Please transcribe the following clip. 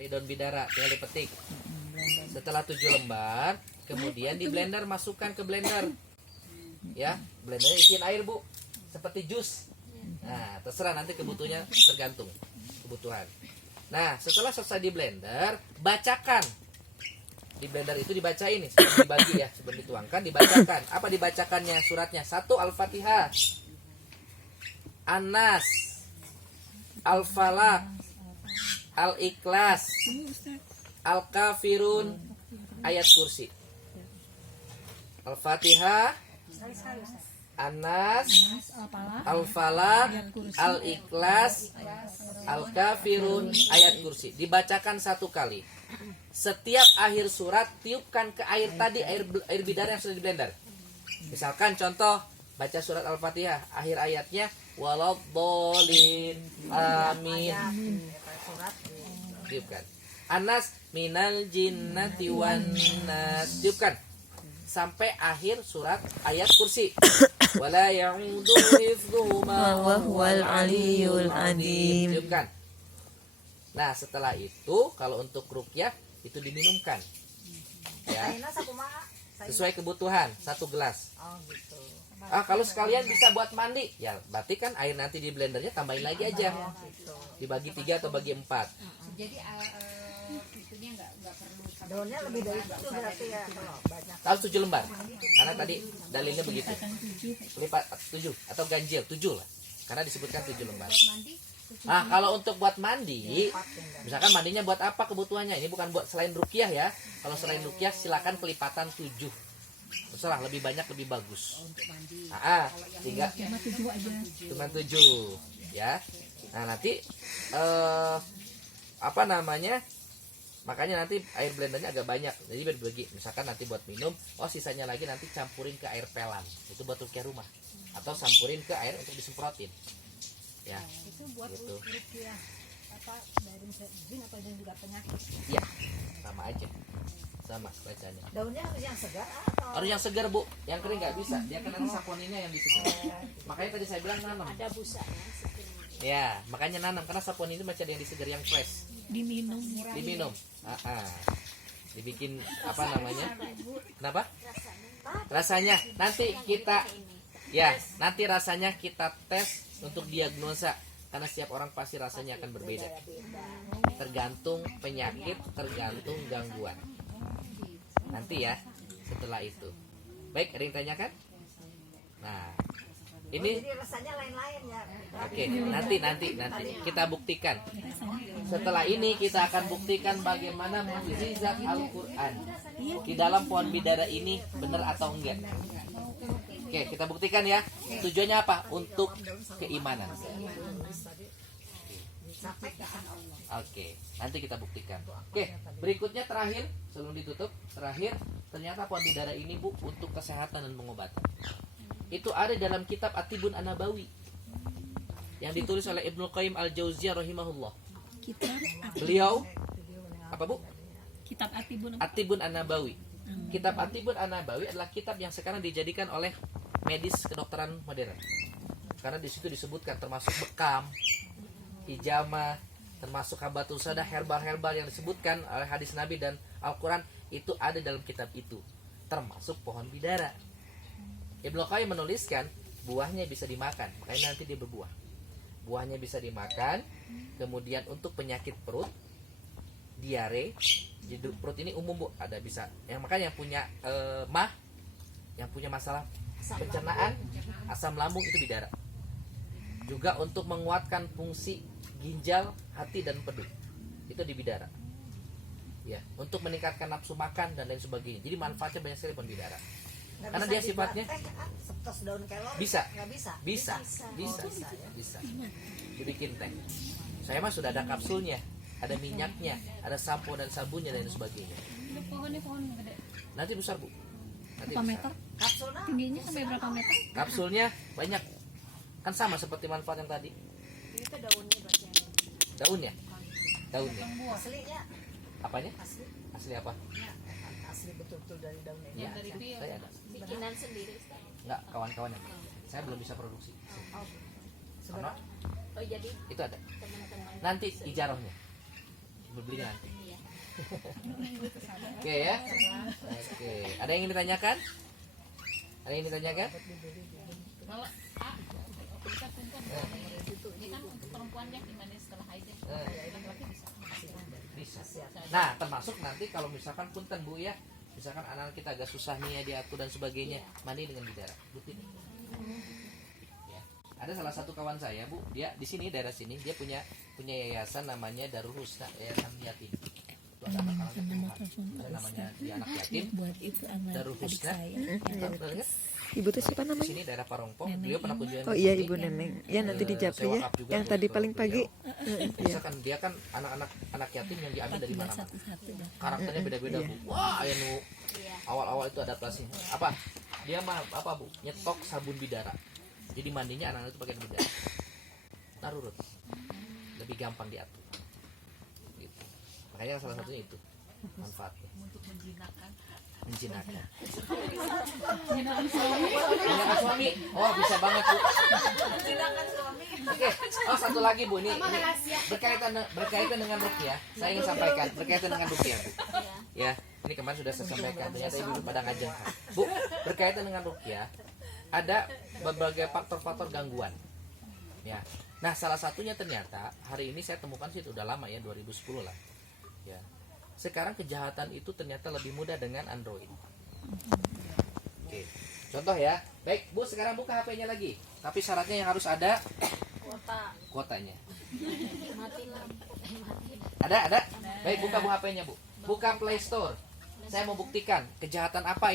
dari daun bidara, tinggal dipetik. Setelah 7 lembar, kemudian di blender, masukkan ke blender. Ya, blendernya isiin air, Bu. Seperti jus. Nah, terserah nanti kebutuhannya, tergantung kebutuhan. Nah, setelah selesai di blender, bacakan. Di blender itu dibacain nih, sebelum dibagi ya, sebelum dituangkan dibacakan. Apa dibacakannya suratnya? 1 Al-Fatihah, An-Nas, Al-Falaq, Al-Ikhlas, Al-Kafirun, ayat kursi. Al-Fatihah, An-Nas, Al-Falaq, Al-Ikhlas, Al-Kafirun, ayat kursi. Dibacakan 1 kali. Setiap akhir surat tiupkan ke air tadi, air bidara yang sudah di blender. Misalkan contoh, baca surat Al-Fatihah, akhir ayatnya waladhdallin, amin. Tiupkan. Anas minal jinnati wan nas. Tiupkan sampai akhir surat ayat kursi. Wala ya'udu hifdhuhuma wa huwal aliyyul azim. Tiupkan. Nah, setelah itu kalau untuk ruqyah itu diminumkan. Ya. Sesuai kebutuhan, 1 gelas. Kalau sekalian bisa buat mandi, ya berarti kan air nanti di blendernya tambahin lagi aja. Dibagi 3 atau bagi 4. Jadi itunya nggak perlu. Daunnya lebih dari itu berarti ya kalau banyak. Tahu 7 lembar. Karena tadi dalilnya begitu. Lipat 7 atau ganjil 7 lah. Karena disebutkan 7 lembar. Nah, kalau untuk buat mandi, misalkan mandinya buat apa kebutuhannya? Ini bukan buat selain ruqyah ya. Kalau selain ruqyah silakan kelipatan 7. Terserah, lebih banyak lebih bagus. Tinggal cuma 7 ya. Nah, nanti makanya nanti air blendernya agak banyak. Jadi berbagi. Misalkan nanti buat minum, sisanya lagi nanti campurin ke air pelan. Itu buat ruqyah rumah. Atau campurin ke air untuk disemprotin. Ya. Itu buat gitu. ruqyah dari jin atau juga penyakit. Iya, sama aja. Sama bacanya. Daunnya harus yang segar atau? Harus yang segar, Bu. Yang kering nggak bisa. Dia kan nanti saponinnya yang disegar. Makanya tadi saya bilang nanam. Ada busanya. Ya, makanya nanam karena sapon ini macam yang disegar, yang fresh. Diminum. Dibikin apa namanya? Kenapa? Rasanya nanti kita rasanya kita tes untuk diagnosa karena setiap orang pasti rasanya akan berbeda. Tergantung penyakit, tergantung gangguan. Nanti ya, setelah itu. Baik, ada yang tanyakan? Nah, ini jadi rasanya lain-lain ya. oke, nanti kita buktikan. Setelah ini kita akan buktikan bagaimana mukjizat Al-Qur'an di dalam pohon bidara ini benar atau enggak. Oke, kita buktikan ya. Tujuannya apa? Untuk keimanan. Oke, nanti kita buktikan. Oke, berikutnya terakhir sebelum ditutup, ternyata pohon bidara ini, Bu, untuk kesehatan dan pengobatan. Itu ada dalam kitab At-Tibbun An-Nabawi yang ditulis oleh Ibnu Qayyim Al-Jauziyah rahimahullah. Beliau apa, Bu? Kitab At-Tibbun An-Nabawi. Kitab At-Tibbun An-Nabawi adalah kitab yang sekarang dijadikan oleh medis kedokteran modern. Karena di situ disebutkan termasuk bekam, hijama, termasuk habatus sada, herbal-herbal yang disebutkan oleh hadis Nabi dan Al-Quran itu ada dalam kitab itu, termasuk pohon bidara. Ibnu Qayyim menuliskan buahnya bisa dimakan, makanya nanti dia berbuah. Buahnya bisa dimakan, kemudian untuk penyakit perut, diare, jadi perut ini umum, Bu, ada bisa. Yang makanya yang punya yang punya masalah pencernaan, asam lambung itu bidara. Juga untuk menguatkan fungsi ginjal, hati dan empedu. Itu di bidara. Ya, untuk meningkatkan nafsu makan dan lain sebagainya. Jadi manfaatnya banyak sekali pohon bidara. Karena dia sifatnya daun kelor bisa. Bisa. Dibikin teh. Saya mah sudah ada kapsulnya, ada minyaknya, ada sampo dan sabunnya dan sebagainya. Pohon gede. Nanti besar, Bu. Nanti Berapa besar. meter? Kapsulnya Tingginya sampai berapa meter? Kapsulnya banyak. Kan sama seperti manfaat yang tadi. Itu daunnya berarti. Daunnya. aslinya Apanya? Asli apa? asli betul-betul dari daunnya. Ya, dari bio. saya ada. Bikinan sendiri. Enggak, kawan-kawan yang. Saya belum bisa produksi. Karena Oh, jadi itu ada. teman-teman Nanti ijarahnya. Beli nanti. Iya. Oke ya. Oke. Ada yang ingin ditanyakan? Ada yang ingin ditanyakan? Kalau bisa punten ini kan untuk perempuan ya gimana setelah haid ya. Laki-laki bisa. Bisa. Nah, termasuk nanti kalau misalkan punten Bu ya, misalkan anak kita agak susah nih ya diatur dan sebagainya, mandi dengan bidara. Rutin. Ya. Ada salah satu kawan saya Bu, dia di sini daerah sini dia punya yayasan namanya Darul Husna, yayasan yatim. Itu ada anak-anak yatim. Ada namanya dia anak yatim. Buat itu anak Darul adik Husna. saya. Pernah dengar? Ibu tuh siapa Di namanya? sini daerah Parongpong. Beliau pernah kunjungan. Oh iya Ibu Neneng. Ya nanti di Japri Sewa ya. kap juga Yang Bu, tadi ke paling pagi. beliau. Misalkan dia kan anak yatim yang diambil dari mana? Satu-satu dah. Karakternya beda-beda Bu. Wah, ya nu awal-awal itu adaptasinya. Apa? Dia mah apa Bu? Nyetok sabun bidara. Jadi mandinya anak-anak itu pakai bidara. Narurut. Lebih gampang diatur. Gitu. Makanya salah satunya itu manfaatnya. untuk menjinakkan. Menjinakkan. Menjinakkan suami. Oh, bisa banget Bu. Oke, oh satu lagi Bu, ini berkaitan dengan ruqyah. Saya ingin sampaikan berkaitan dengan ruqyah Bu. Ya, ini kemarin sudah saya sampaikan. Ternyata ibu pada ngajak. Bu, berkaitan dengan ruqyah, ada berbagai faktor-faktor gangguan. Ya, nah salah satunya ternyata hari ini saya temukan sih itu udah lama ya 2010 lah. Ya, sekarang kejahatan itu ternyata lebih mudah dengan Android. Oke, contoh ya. Baik Bu, sekarang buka HP-nya lagi. Tapi syaratnya yang harus ada kuotanya. Ada? Baik, buka Bu HP-nya Bu. Buka Play Store. Saya mau buktikan kejahatan apa